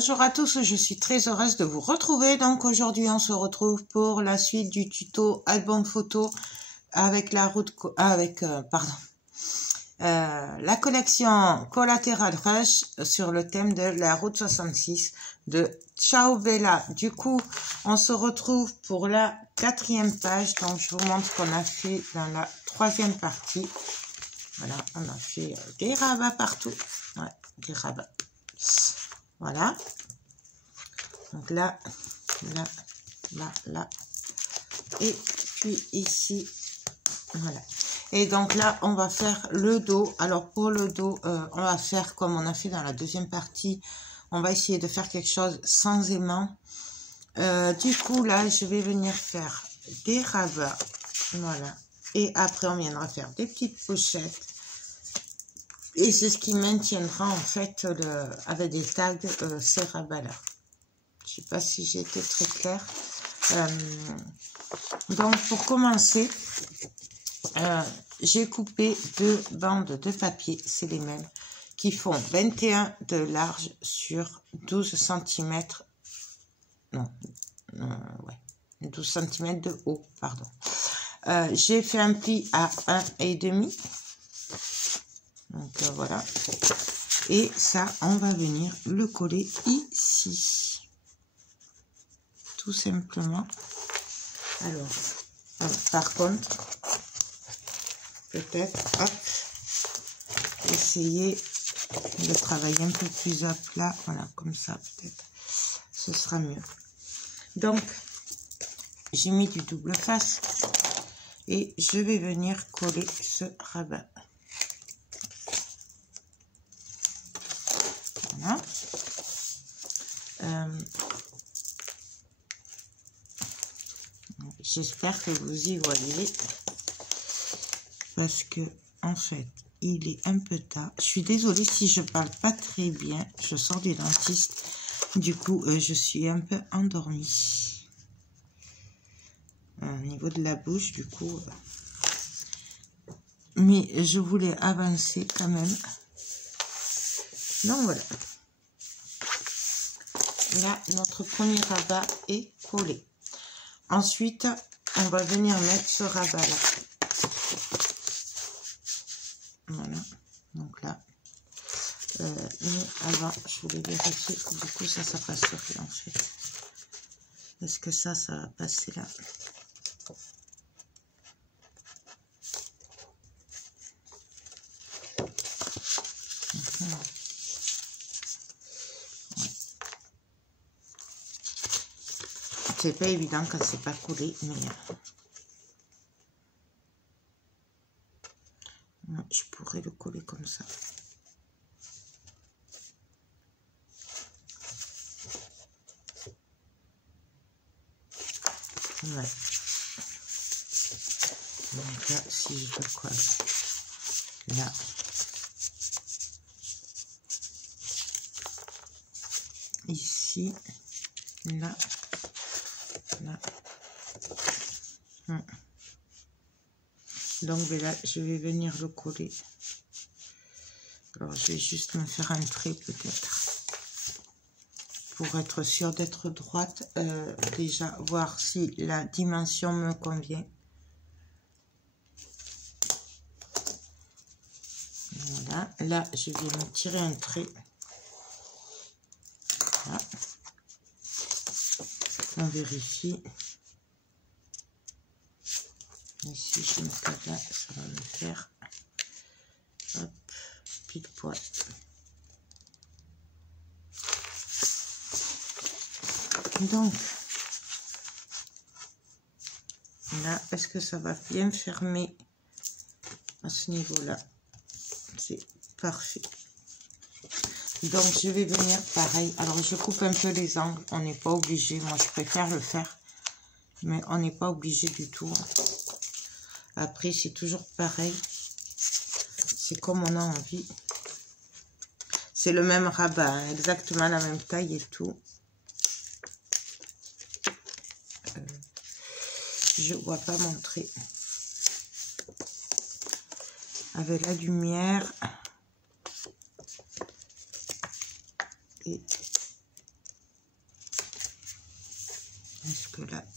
Bonjour à tous, je suis très heureuse de vous retrouver. Donc aujourd'hui on se retrouve pour la suite du tuto album photo avec la la collection Collateral Rush sur le thème de la route 66 de Ciao Bella. Du coup on se retrouve pour la 4e page. Donc je vous montre ce qu'on a fait dans la 3e partie. Voilà, on a fait des rabats partout. Ouais, des rabats. Voilà. Donc là, là. Et puis ici, voilà. Et donc là, on va faire le dos. Alors pour le dos, on va faire comme on a fait dans la 2e partie. On va essayer de faire quelque chose sans aimant. Du coup, là, je vais venir faire des rabats. Voilà. Et après, on viendra faire des petites pochettes. Et c'est ce qui maintiendra en fait avec des tags ces rabats là. Je sais pas si j'ai été très claire. Donc pour commencer, j'ai coupé 2 bandes de papier, c'est les mêmes, qui font 21 de large sur 12 cm. Non, ouais, 12 cm de haut, pardon. J'ai fait un pli à 1,5. Donc voilà. Et ça, on va venir le coller ici. Tout simplement. Alors, par contre, peut-être, hop, essayer de travailler un peu plus à plat. Voilà, comme ça, peut-être. Ce sera mieux. Donc, j'ai mis du double face. Et je vais venir coller ce rabat. Voilà. J'espère que vous y voyez. Parce que, en fait, il est un peu tard. Je suis désolée si je parle pas très bien. Je sors du dentiste. Du coup, je suis un peu endormie. Au niveau de la bouche, du coup. Mais je voulais avancer quand même. Donc voilà. Là, notre premier rabat est collé. Ensuite, on va venir mettre ce rabat là. Voilà. Donc là. Mais avant, je voulais vérifier que du coup, ça passerait en fait. Est-ce que ça va passer là? C'est pas évident quand c'est pas collé, mais je pourrais le coller comme ça. Ouais. Donc là, si je le colle là, ici, là. Donc là, je vais venir le coller. Alors, je vais juste me faire un trait peut-être. Pour être sûre d'être droite. Déjà, voir si la dimension me convient. Voilà. Là, je vais me tirer un trait. Voilà. On vérifie. Et si je me fais là, ça va me faire hop, pile poil. Donc, là, est-ce que ça va bien fermer à ce niveau-là? C'est parfait. Donc, je vais venir pareil. Alors, je coupe un peu les angles. On n'est pas obligé. Moi, je préfère le faire. Mais on n'est pas obligé du tout. Après, c'est toujours pareil. C'est comme on a envie. C'est le même rabat, hein, exactement la même taille et tout. Je ne vois pas montrer. Avec la lumière. Et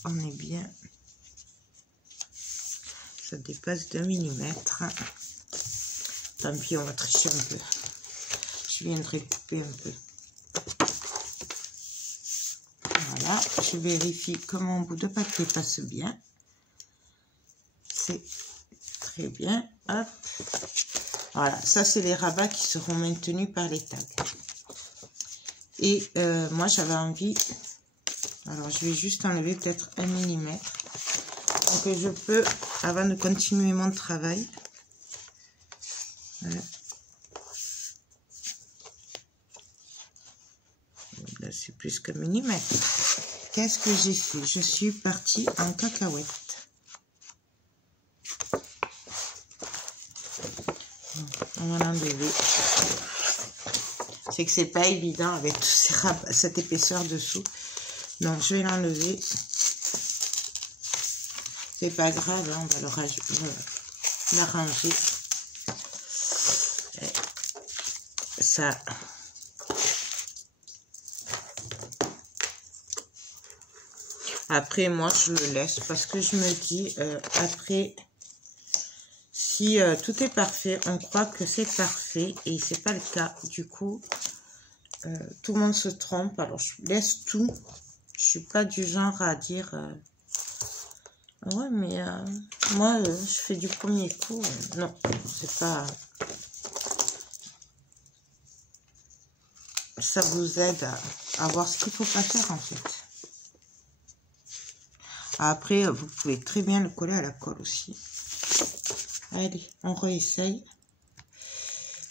on est bien. Ça dépasse 2 mm. Tant pis, on va tricher un peu. Je viendrai couper un peu. Voilà, je vérifie que mon bout de papier passe bien. C'est très bien. Hop. Voilà, ça c'est les rabats qui seront maintenus par les tags. Et moi j'avais envie, alors je vais juste enlever peut-être 1 mm. Donc je peux, avant de continuer mon travail, voilà. Là c'est plus qu'un millimètre. Qu'est-ce que j'ai fait? Je suis partie en cacahuète. On va l'enlever. C'est que c'est pas évident avec tous ces cette épaisseur dessous. Donc je vais l'enlever. C'est pas grave, hein, on va l'arranger. Ça. Après moi je le laisse parce que je me dis après. Si tout est parfait, on croit que c'est parfait et c'est pas le cas. Du coup, tout le monde se trompe. Alors, je laisse tout. Je suis pas du genre à dire ouais, mais moi, je fais du premier coup. Non, c'est pas. Ça vous aide à voir ce qu'il faut pas faire en fait. Après, vous pouvez très bien le coller à la colle aussi. Allez, on réessaye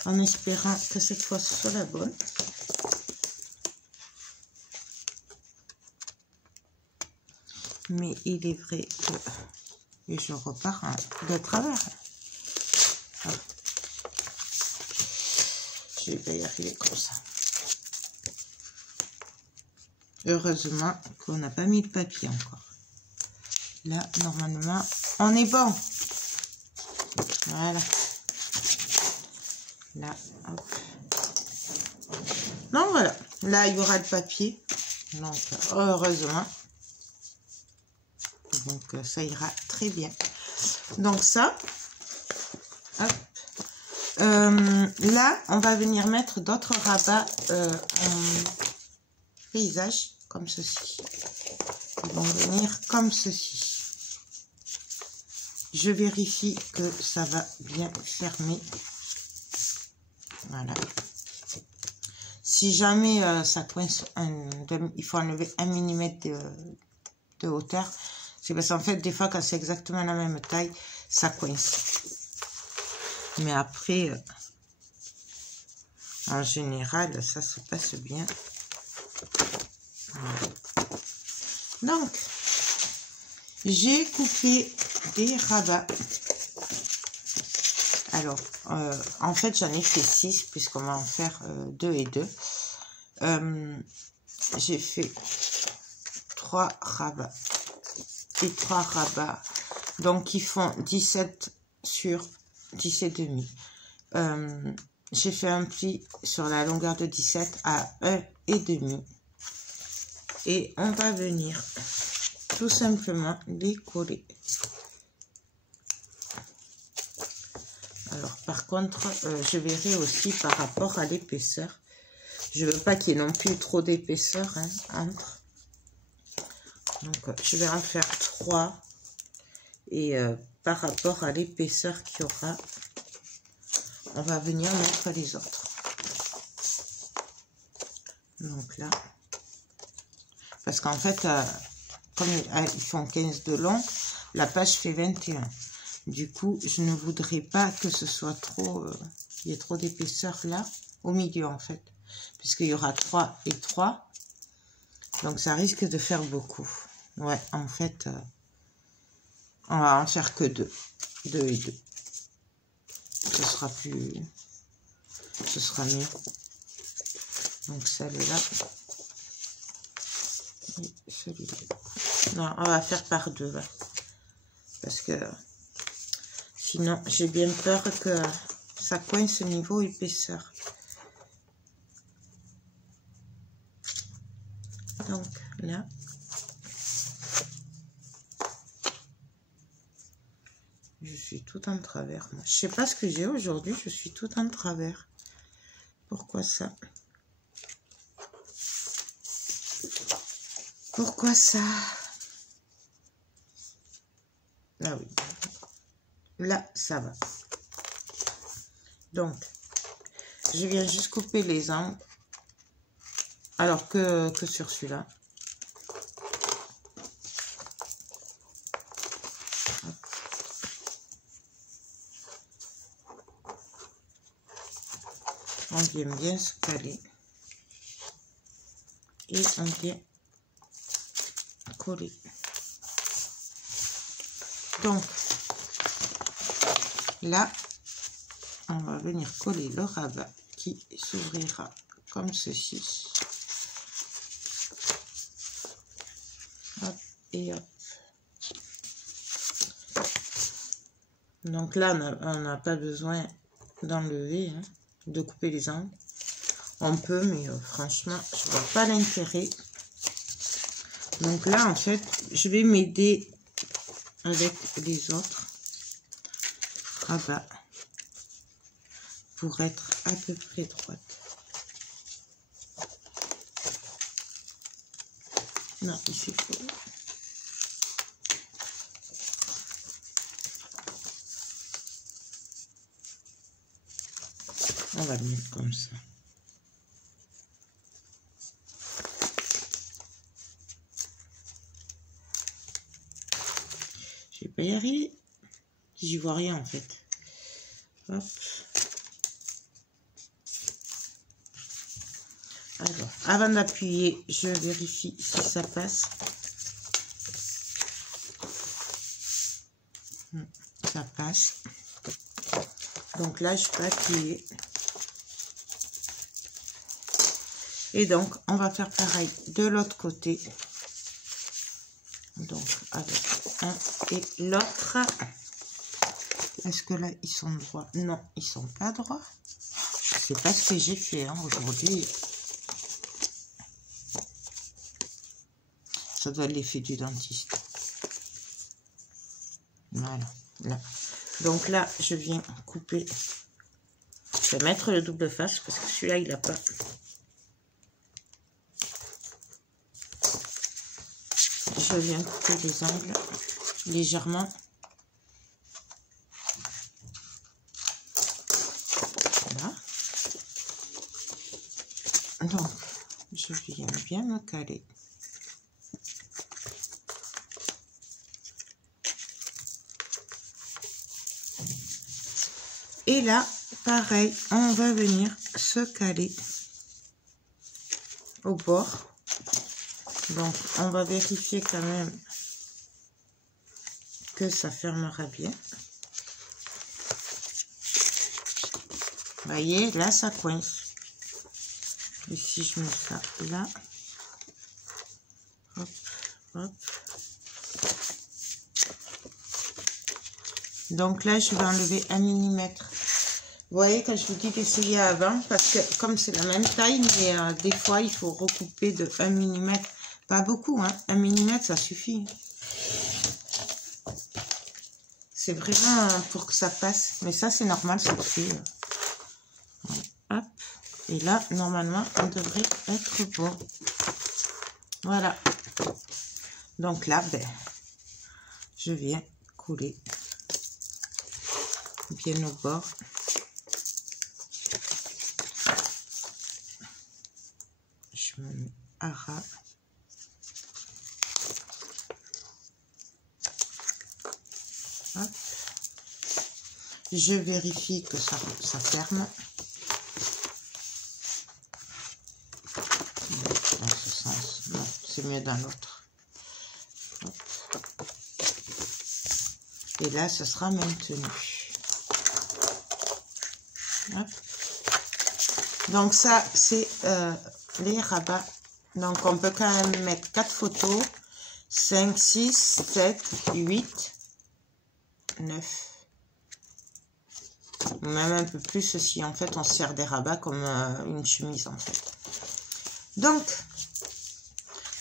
en espérant que cette fois ce soit la bonne. Mais il est vrai que et je repars de travers. Ah. Je vais y arriver comme ça. Heureusement qu'on n'a pas mis de papier encore. Là, normalement, on est bon. Voilà. Là, hop. Donc voilà. Là, il y aura le papier. Donc, heureusement. Donc, ça ira très bien. Donc, ça. Hop. Là, on va venir mettre d'autres rabats en paysage, comme ceci. Ils vont venir comme ceci. Je vérifie que ça va bien fermer. Voilà. Si jamais ça coince, il faut enlever 1 mm de hauteur. C'est parce qu'en fait, des fois, quand c'est exactement la même taille, ça coince. Mais après, en général, ça se passe bien. Voilà. Donc, j'ai coupé des rabats. Alors, en fait, j'en ai fait 6 puisqu'on va en faire 2 et 2. J'ai fait 3 rabats et 3 rabats. Donc, qui font 17 sur 10,5. J'ai fait un pli sur la longueur de 17 à 1,5. Et on va venir tout simplement les coller. Alors par contre, je verrai aussi par rapport à l'épaisseur. Je veux pas qu'il y ait non plus trop d'épaisseur entre. Donc je vais en faire 3. Et par rapport à l'épaisseur qu'il y aura, on va venir mettre les autres. Donc là, parce qu'en fait, comme ils font 15 de long, la page fait 21. Du coup, je ne voudrais pas que ce soit trop... il y ait trop d'épaisseur là, au milieu en fait. Puisqu'il y aura 3 et 3. Donc ça risque de faire beaucoup. Ouais, en fait, on va en faire que 2. 2 et 2. Ce sera plus... Ce sera mieux. Donc celle-là. Et celui-là. Non, on va faire par 2. Là. Parce que... Sinon, j'ai bien peur que ça coince au niveau épaisseur. Donc, là. Je suis tout en travers. Moi. Je sais pas ce que j'ai aujourd'hui. Je suis tout en travers. Pourquoi ça? Pourquoi ça? Là, oui. Là, ça va. Donc, je viens juste couper les angles. Alors que sur celui-là. On vient bien se caler. Et on vient coller. Donc, là, on va venir coller le rabat qui s'ouvrira comme ceci. Hop et hop. Donc là, on n'a pas besoin d'enlever, hein, de couper les angles. On peut, mais franchement, je vois pas l'intérêt. Donc là, en fait, je vais m'aider avec les autres rabats pour être à peu près droite. Non, ici, il faut... On va le mettre comme ça. Je vais pas y arriver. J'y vois rien en fait. Hop. Alors, avant d'appuyer, je vérifie si ça passe. Ça passe. Donc là, je peux appuyer. Et donc, on va faire pareil de l'autre côté. Donc, avec un et l'autre. Est-ce que là, ils sont droits? Non, ils sont pas droits. Je sais pas ce que j'ai fait hein, aujourd'hui. Ça doit être l'effet du dentiste. Voilà, là. Donc là, je viens couper. Je vais mettre le double face parce que celui-là, il n'a pas. Je viens couper les angles légèrement. Voilà. Donc, je viens bien me caler. Et là, pareil, on va venir se caler au bord. Donc, on va vérifier quand même que ça fermera bien. Vous voyez, là, ça coince. Et si je mets ça là, hop, hop. Donc là, je vais enlever 1 mm. Vous voyez, quand je vous dis d'essayer avant, parce que comme c'est la même taille, mais des fois, il faut recouper de 1 mm. Pas beaucoup, hein. 1 mm, ça suffit. C'est vraiment pour que ça passe. Mais ça, c'est normal, ça fait. Hop. Et là, normalement, on devrait être bon. Voilà. Donc là, ben, je viens couler bien au bord. Je me mets à ras. Hop. Je vérifie que ça ferme. Dans ce sens. Non, c'est mieux dans l'autre. Et là, ce sera maintenu. Hop. Donc ça, c'est les rabats. Donc on peut quand même mettre 4 photos. 5, 6, 7, 8, 9. Même un peu plus si en fait on sert des rabats comme une chemise en fait. Donc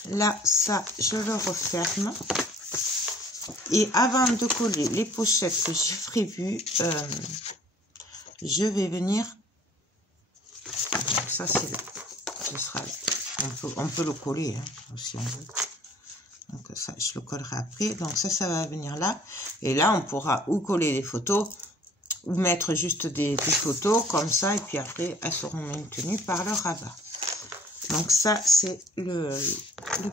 là, ça, je le referme. Et avant de coller les pochettes que j'ai prévues, je vais venir... Ça, c'est là. Ce sera là. On peut le coller, hein, si on veut. Donc ça, je le collerai après. Donc ça va venir là. Et là, on pourra ou coller des photos, ou mettre juste des photos comme ça. Et puis après, elles seront maintenues par le rabat. Donc ça, c'est le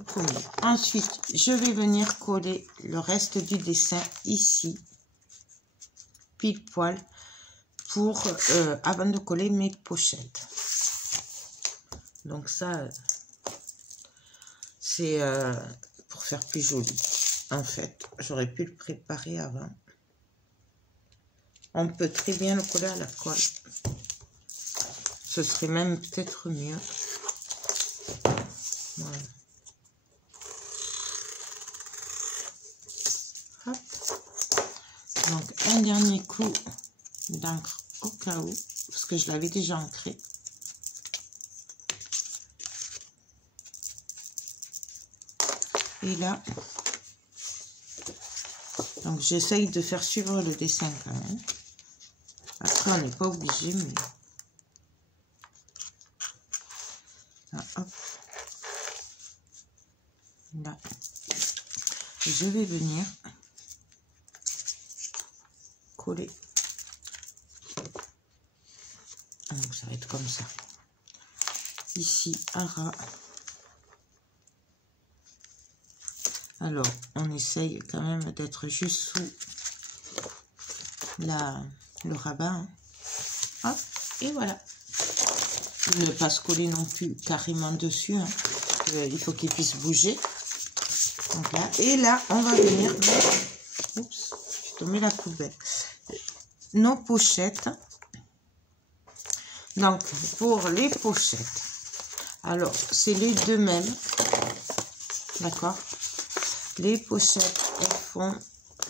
premier. Ensuite, je vais venir coller le reste du dessin ici, pile poil, pour avant de coller mes pochettes. Donc ça, c'est pour faire plus joli. En fait, j'aurais pu le préparer avant. On peut très bien le coller à la colle. Ce serait même peut-être mieux. Voilà. Hop. Donc un dernier coup d'encre au cas où, parce que je l'avais déjà ancré. Et là, donc j'essaye de faire suivre le dessin quand même. Après on n'est pas obligé, mais là, hop. Là, je vais venir coller. Donc ça va être comme ça. Ici, un ras. Alors, on essaye quand même d'être juste sous le rabat. Hein. Hop, et voilà. Ne pas se coller non plus carrément dessus. Hein. Il faut qu'il puisse bouger. Donc là, et là, on va venir mettre... Oups, j'ai tombé la poubelle. Nos pochettes. Donc, pour les pochettes, alors, c'est les deux mêmes. D'accord? Les pochettes, elles font,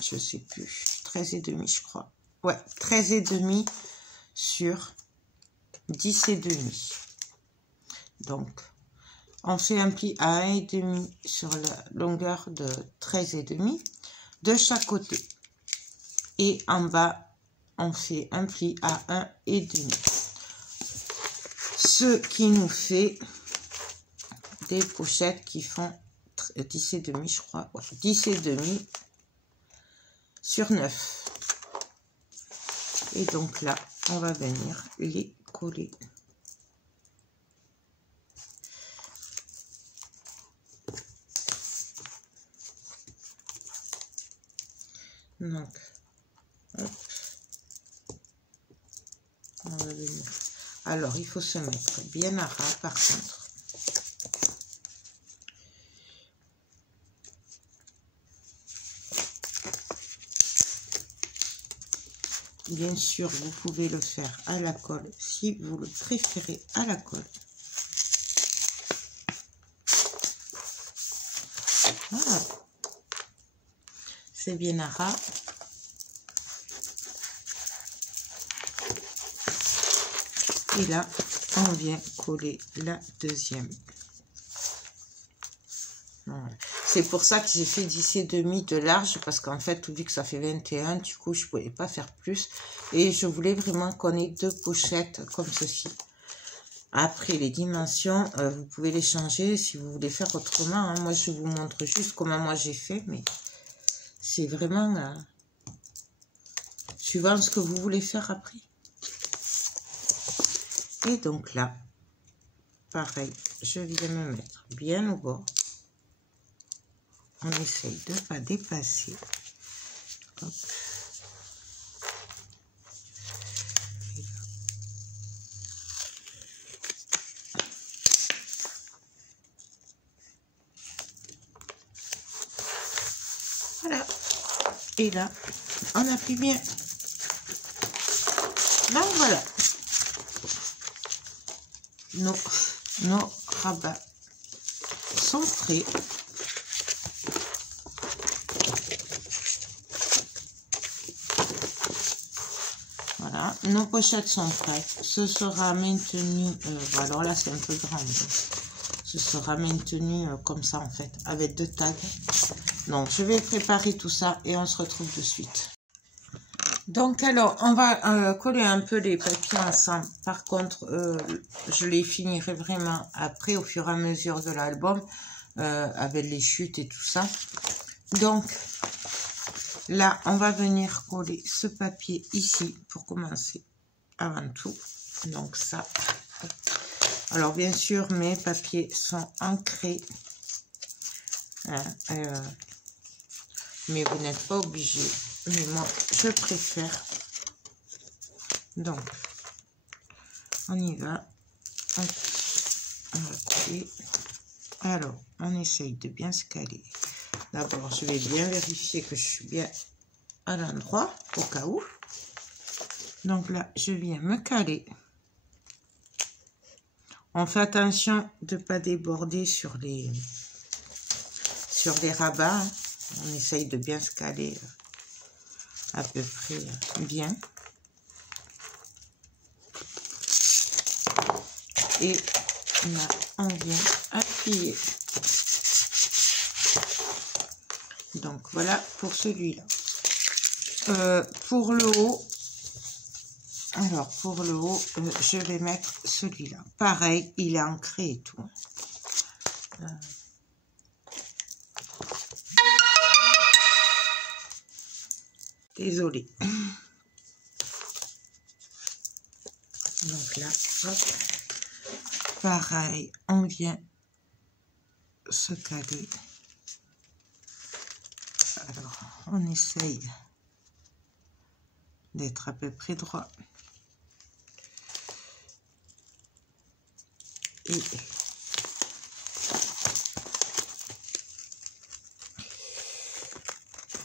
je sais plus, 13,5 je crois. Ouais, 13,5 sur 10,5. Donc, on fait un pli à 1,5 sur la longueur de 13,5 de chaque côté. Et en bas, on fait un pli à 1,5. Ce qui nous fait des pochettes qui font 10,5 je crois. Ouais, 10,5 sur 9. Et donc là, on va venir les coller. Donc, hop. On va venir. Alors, il faut se mettre bien à ras par contre. Bien sûr, vous pouvez le faire à la colle si vous le préférez à la colle. Voilà. C'est bien à ras. Et là, on vient coller la deuxième. Voilà. C'est pour ça que j'ai fait 10,5 de large, parce qu'en fait, vu que ça fait 21, du coup, je ne pouvais pas faire plus. Et je voulais vraiment qu'on ait deux pochettes comme ceci. Après, les dimensions, vous pouvez les changer si vous voulez faire autrement. Hein. Moi, je vous montre juste comment moi j'ai fait, mais c'est vraiment suivant ce que vous voulez faire après. Et donc là, pareil, je viens me mettre bien au bord. On essaye de ne pas dépasser. Hop. Voilà. Et là, on appuie bien. Donc voilà. Nos rabats sont prêts. Voilà, nos pochettes sont prêtes. Ce sera maintenu, alors là c'est un peu grand. Ce sera maintenu comme ça en fait, avec deux tags. Donc, je vais préparer tout ça et on se retrouve de suite. Donc, alors, on va coller un peu les papiers ensemble. Par contre, je les finirai vraiment après, au fur et à mesure de l'album, avec les chutes et tout ça. Donc, là, on va venir coller ce papier ici pour commencer avant tout. Donc, ça. Alors, bien sûr, mes papiers sont ancrés. Hein, mais vous n'êtes pas obligé. Mais moi, je préfère. Donc, on y va. On va coller. Alors, on essaye de bien se caler. D'abord, je vais bien vérifier que je suis bien à l'endroit, au cas où. Donc là, je viens me caler. On fait attention de ne pas déborder sur les rabats. Hein. On essaye de bien se caler à peu près bien. Et là, on vient appuyer. Donc, voilà pour celui-là. Pour le haut, alors, pour le haut, je vais mettre celui-là. Pareil, il est ancré et tout. Désolée. Donc là, hop. Pareil, on vient se caler. Alors, on essaye d'être à peu près droit. Et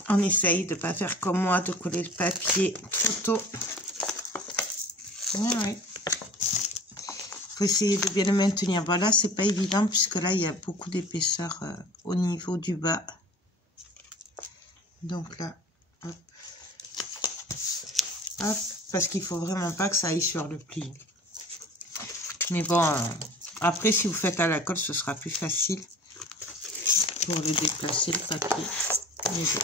on essaye de ne pas faire comme moi, de coller le papier photo. Ouais. Faut essayer de bien le maintenir. Voilà, c'est pas évident puisque là, il y a beaucoup d'épaisseur au niveau du bas. Donc là, hop. Hop, parce qu'il faut vraiment pas que ça aille sur le pli. Mais bon, après, si vous faites à la colle, ce sera plus facile pour le déplacer, le papier. Mais bon.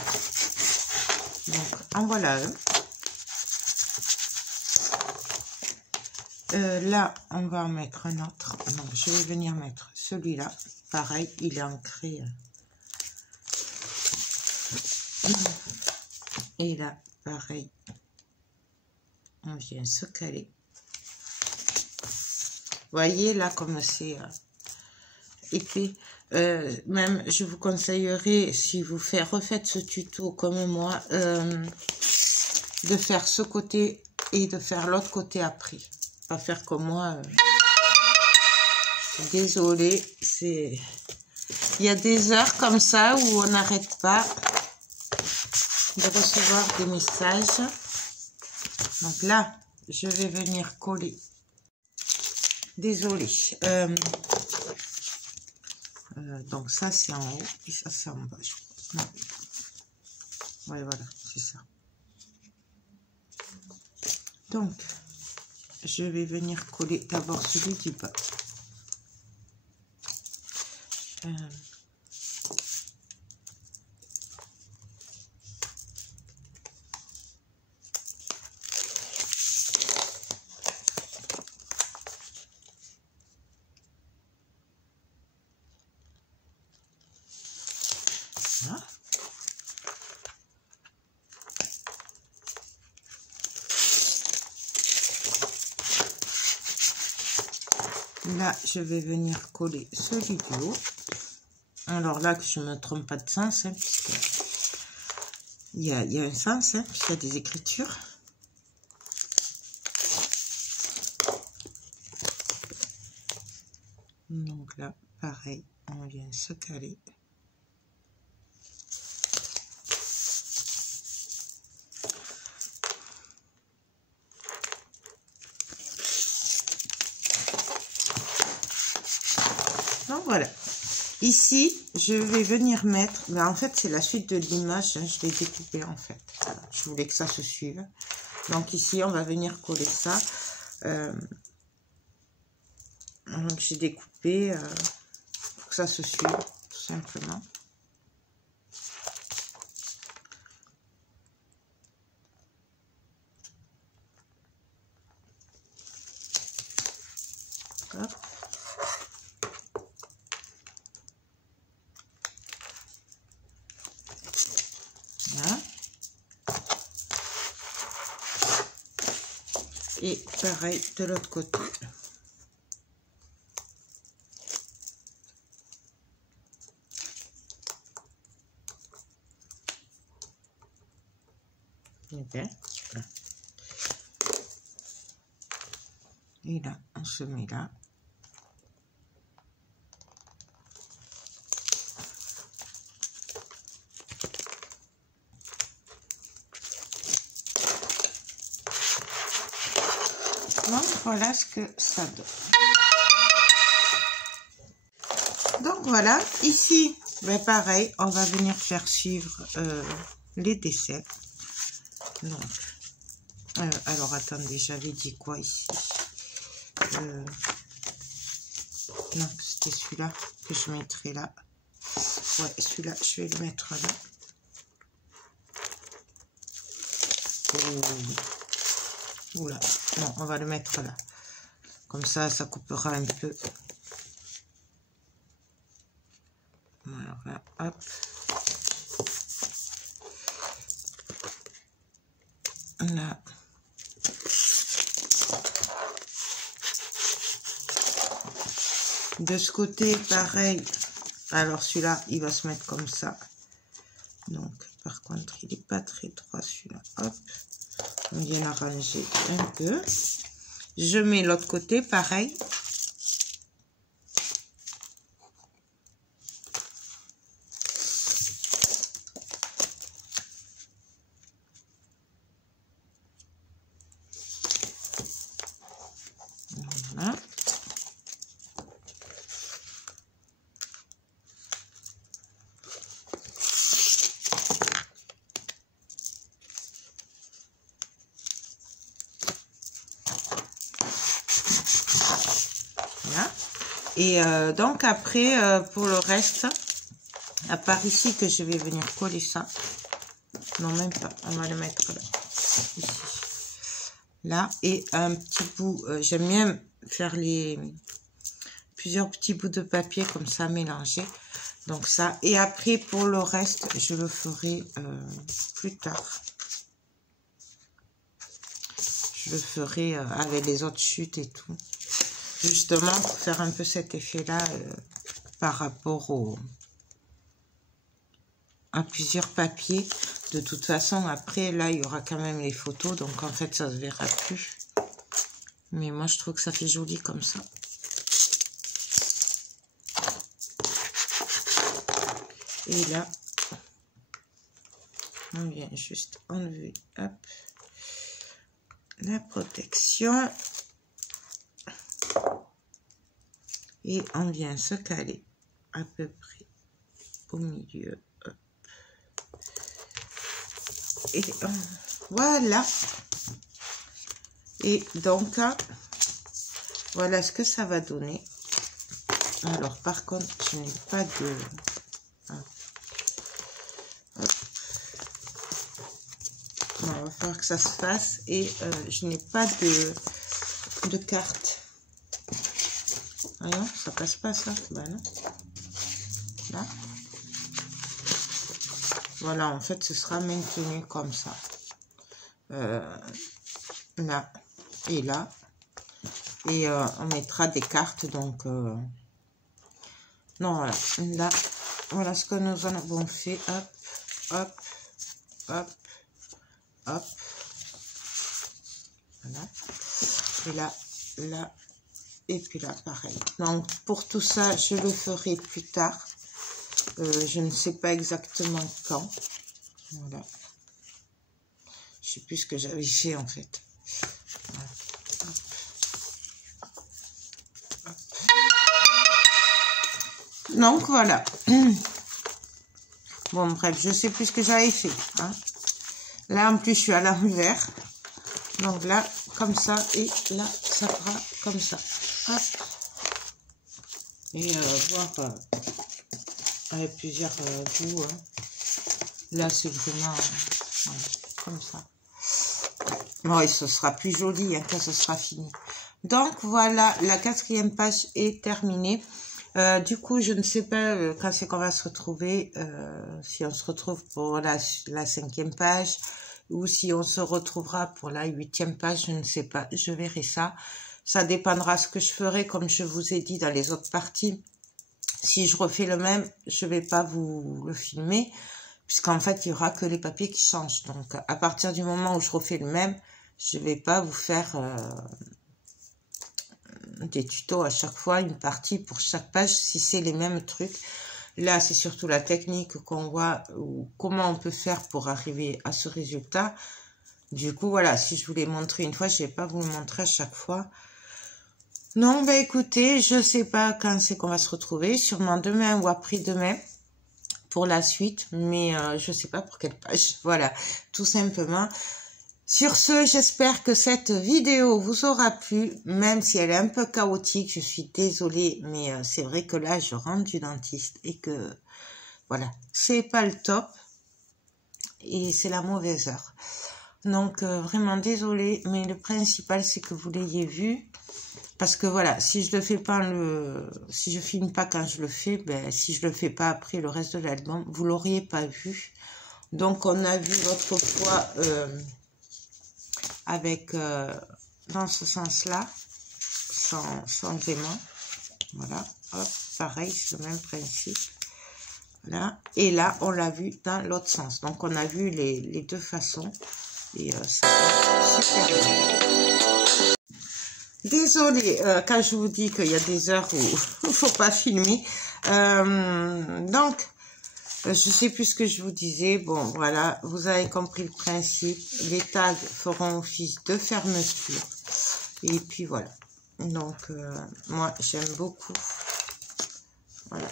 Donc, en voilà un. Là, on va en mettre un autre. Donc, je vais venir mettre celui-là. Pareil, il est ancré. Et là, pareil, on vient se caler. Voyez là comme c'est épais. Même, je vous conseillerais, si vous refaites ce tuto comme moi, de faire ce côté et de faire l'autre côté après. Pas faire comme moi. Désolée, il y a des heures comme ça où on n'arrête pas de recevoir des messages. Donc là, je vais venir coller. Désolée. Donc ça, c'est en haut et ça, c'est en bas, je crois. Ouais, voilà, c'est ça. Donc, je vais venir coller d'abord celui du bas. Voilà. Là, je vais venir coller celui du haut. Alors là, que je ne me trompe pas de sens, hein, puisque il y a un sens, hein, puisqu'il y a des écritures. Donc là, pareil, on vient se caler. Donc voilà. Ici, je vais venir mettre... Ben, en fait, c'est la suite de l'image. Hein, je l'ai découpé en fait. Voilà, je voulais que ça se suive. Donc ici, on va venir coller ça. Donc j'ai découpé pour que ça se suive, tout simplement. Et pareil de l'autre côté. Bien. Et là, on se met là. Donc, voilà ce que ça donne. Donc, voilà. Ici, ben, pareil, on va venir faire suivre les dessins. Donc, alors, attendez, j'avais dit quoi ici? Non, c'était celui-là que je mettrai là. Ouais, celui-là, je vais le mettre là. Oula, non, on va le mettre là. Comme ça, ça coupera un peu. Voilà, hop. Là. De ce côté, pareil. Alors, celui-là, il va se mettre comme ça. Donc, par contre, il n'est pas très droit, celui-là. Hop. On vient arranger un peu. Je mets l'autre côté, pareil. Voilà. Et donc après, pour le reste, à part ici que je vais venir coller ça. Non, même pas. On va le mettre là. Ici. Là. Et un petit bout. J'aime bien faire plusieurs petits bouts de papier comme ça mélangés. Donc ça. Et après, pour le reste, je le ferai plus tard. Je le ferai avec les autres chutes et tout. Justement, pour faire un peu cet effet-là par rapport à plusieurs papiers. De toute façon, après, là, il y aura quand même les photos. Donc, en fait, ça se verra plus. Mais moi, je trouve que ça fait joli comme ça. Et là, on vient juste enlever, hop, la protection. Et on vient se caler à peu près au milieu. Hop. Et voilà. Et donc, voilà ce que ça va donner. Alors, par contre, je n'ai pas de... Hop. Bon, il va falloir que ça se fasse. Et je n'ai pas de carte. Ah non, ça passe pas ça. Bah non. Là. Voilà, en fait, ce sera maintenu comme ça. Là et là. Et on mettra des cartes, donc... non, voilà. Là, voilà ce que nous avons fait. Hop, hop, hop, hop. Voilà. Et là, là. Et puis là, pareil. Donc, pour tout ça, je le ferai plus tard. Je ne sais pas exactement quand. Voilà. Je sais plus ce que j'avais fait, en fait. Voilà. Hop. Hop. Donc, voilà. Bon, bref, je sais plus ce que j'avais fait. Hein. Là, en plus, je suis à l'envers. Donc là, comme ça. Et là, ça fera comme ça. Hop. Et voir avec plusieurs bouts. Hein. Là, c'est vraiment voilà, comme ça. Bon, et ce sera plus joli hein, quand ce sera fini. Donc, voilà, la 4e page est terminée. Du coup, je ne sais pas quand c'est qu'on va se retrouver. Si on se retrouve pour la 5e page. ou si on se retrouvera pour la 8e page, je ne sais pas, je verrai ça. Ça dépendra ce que je ferai, comme je vous ai dit dans les autres parties. Si je refais le même, je vais pas vous le filmer, puisqu'en fait, il y aura que les papiers qui changent. Donc, à partir du moment où je refais le même, je vais pas vous faire des tutos à chaque fois, une partie pour chaque page, si c'est les mêmes trucs. Là, c'est surtout la technique qu'on voit, ou comment on peut faire pour arriver à ce résultat. Du coup, voilà, si je vous l'ai montré une fois, je vais pas vous le montrer à chaque fois. Non, ben écoutez, je sais pas quand c'est qu'on va se retrouver, sûrement demain ou après-demain pour la suite, mais je sais pas pour quelle page, voilà, tout simplement. Sur ce, j'espère que cette vidéo vous aura plu, même si elle est un peu chaotique, je suis désolée, mais c'est vrai que là, je rentre du dentiste et que, voilà, c'est pas le top et c'est la mauvaise heure. Donc, vraiment désolée, mais le principal, c'est que vous l'ayez vu. Parce que voilà, si je le fais pas si je filme pas quand je le fais, ben si je le fais pas après le reste de l'album, vous l'auriez pas vu. Donc on a vu l'autre fois avec dans ce sens-là, sans aimant. Voilà, hop, pareil, c'est le même principe. Voilà, et là on l'a vu dans l'autre sens. Donc on a vu les deux façons et ça va super bien. Désolée, quand je vous dis qu'il y a des heures où il ne faut pas filmer. Donc, je sais plus ce que je vous disais. Bon, voilà, vous avez compris le principe. Les tags feront office de fermeture. Et puis voilà. Donc, moi, j'aime beaucoup. Voilà.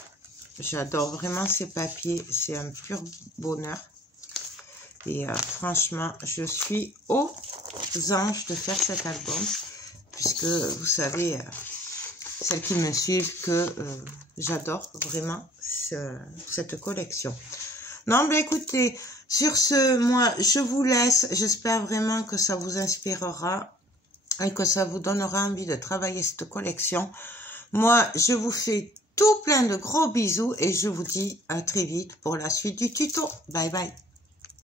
J'adore vraiment ces papiers. C'est un pur bonheur. Et franchement, je suis aux anges de faire cet album. Puisque vous savez, celles qui me suivent, que j'adore vraiment cette collection. Non, mais écoutez, sur ce, moi, je vous laisse. J'espère vraiment que ça vous inspirera et que ça vous donnera envie de travailler cette collection. Moi, je vous fais tout plein de gros bisous et je vous dis à très vite pour la suite du tuto. Bye bye.